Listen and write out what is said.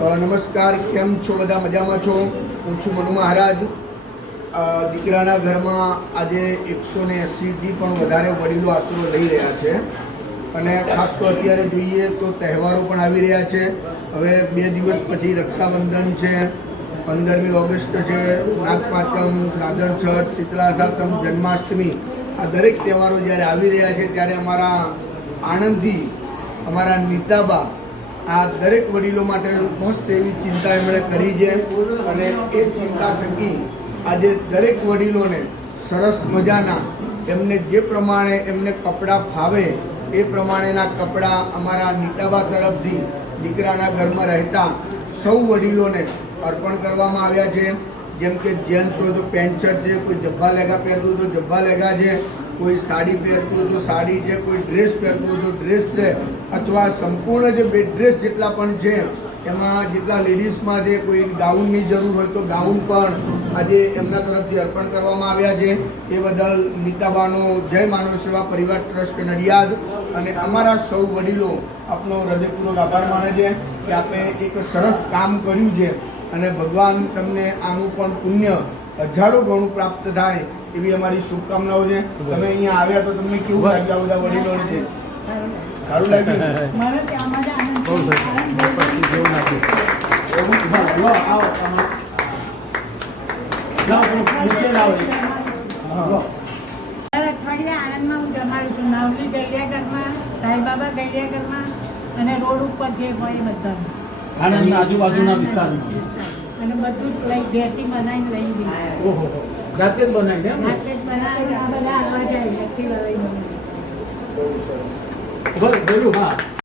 નમસ્કાર, કેમ છો બધા? મજામાં છો? હું છું મનુ મહારાજ. દીકરાના ઘરમાં આજે 180થી પણ વધારે વડીલો આશરો લઈ રહ્યા છે અને ખાસ તો અત્યારે જોઈએ તો તહેવારો પણ આવી રહ્યા છે. હવે 2 દિવસ પછી રક્ષાબંધન છે, 15મી ઓગસ્ટ છે, નાગપાંચમ, રાધણ છઠ, શીતળા સાતમ, જન્માષ્ટમી. આ દરેક તહેવારો જ્યારે આવી રહ્યા છે ત્યારે અમારા આણંદથી અમારા નીતાબા આ દરેક વડીલો માટે મસ્ત એવી ચિંતા એમણે કરી છે અને એ ચિંતા થકી આજે દરેક વડીલોને સરસ મજાના એમને જે પ્રમાણે એમને કપડાં ફાવે એ પ્રમાણેના કપડાં અમારા નીતાબા તરફથી દીકરાના ઘરમાં રહેતા સૌ વડીલોને અર્પણ કરવામાં આવ્યા છે. જેમ કે જેન્ટ્સ હોય તો પેન્ટ શર્ટ છે, કોઈ જબ્બા લેગા પહેરતું હોય તો જબ્બા લેગા છે, કોઈ સાડી પહેરતું હોય તો સાડી છે, કોઈ ડ્રેસ પહેરતું હોય તો ડ્રેસ છે, અથવા સંપૂર્ણ જે બે ડ્રેસ જેટલા પણ છે એમાં જેટલા લેડીઝમાં જે કોઈ ગાઉનની જરૂર હોય તો ગાઉન પણ આજે એમના તરફથી અર્પણ કરવામાં આવ્યા છે. એ બદલ નીતાબાનો જય માનવ સેવા પરિવાર ટ્રસ્ટ નડિયાદ અને અમારા સૌ વડીલો આપનો હૃદયપૂર્વક આભાર માને છે કે આપે એક સરસ કામ કર્યું છે અને ભગવાન તમને આનું પણ પુણ્ય હજારો ગણું પ્રાપ્ત થાય એવી અમારી શુભકામનાઓ છે. તમે અહીંયા આવ્યા તો તમને કેવું લાગ્યું? આ બધા વડીલો છે, સારું લાગ્યું? આણંદમાં હું જમાડું છું, નાવલી ગલિયાઘરમાં, સાંઈબાબા ગલિયાઘરમાં અને રોડ ઉપર જે હોય બધા આણંદના આજુબાજુના વિસ્તારમાં અને બધું જ લઈ ઘેરથી બનાવીને લઈ જઈએ. ઓહો, જાતે જ બનાવીને એમ? જાતે જ બનાવીને આ બધા આવવા જાય ઘેરથી લઈને. ભલે, જોયું. હા.